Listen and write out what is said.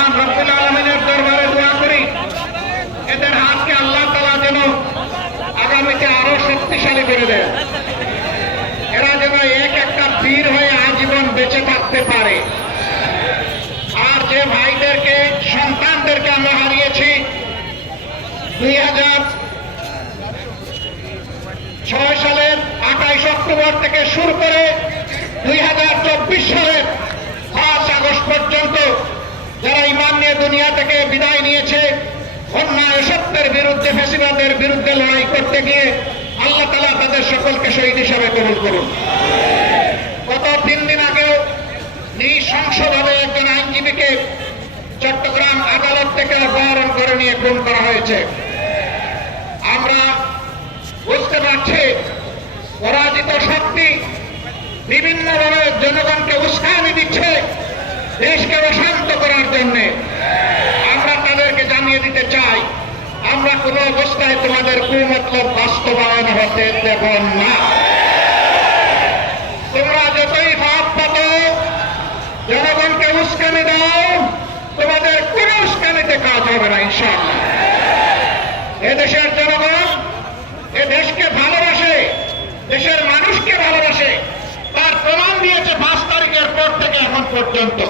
মহান রব্বুল আলামিনের দরবারে দোয়া করি এদের হাতকে আল্লাহ তাআলা যেন আগামীতে আরো শক্তিশালী করে দেন, এরা যেন এক একটা বীর হয়ে আজীবন বেঁচে থাকতে পারে। আর যে ভাইদেরকে সন্তানদেরকে আমরা হারিয়েছি 2006 সালের 28 অক্টোবর থেকে শুরু করে 2024 সালের 5 আগস্ট পর্যন্ত যারা ঈমান নিয়ে দুনিয়া থেকে বিদায় নিয়েছে, অন্যায় সত্যের বিরুদ্ধে ফ্যাসিবাদের বিরুদ্ধে লড়াই করতে গিয়ে আল্লাহ তাআলা তাদের সকলকে শহীদ হিসাবে কবুল করুন। গত 3 দিন আগেও নৃশংসভাবে একজন আইনজীবীকে চট্টগ্রাম আদালত থেকে অপহরণ করে নিয়ে খুন করা হয়েছে। আমরা বুঝতে পারছি পরাজিত শক্তি বিভিন্নভাবে জনগণকে উস্কানি দিচ্ছে দেশকে অশান্ত করার জন্য। আমরা তাদেরকে জানিয়ে দিতে চাই, আমরা কোন অবস্থায় তোমাদের কুমতলব বাস্তবায়ন হতে দেব না। তোমরা যতই ভাব পাতো জনগণকে উস্কানি দাও, তোমাদের কোন উস্কানিতে কাজ হবে না ইনশাআল্লাহ। এদেশের জনগণ এ দেশকে ভালোবাসে, দেশের মানুষকে ভালোবাসে, তার প্রমাণ দিয়েছে 5 তারিখের পর থেকে এখন পর্যন্ত।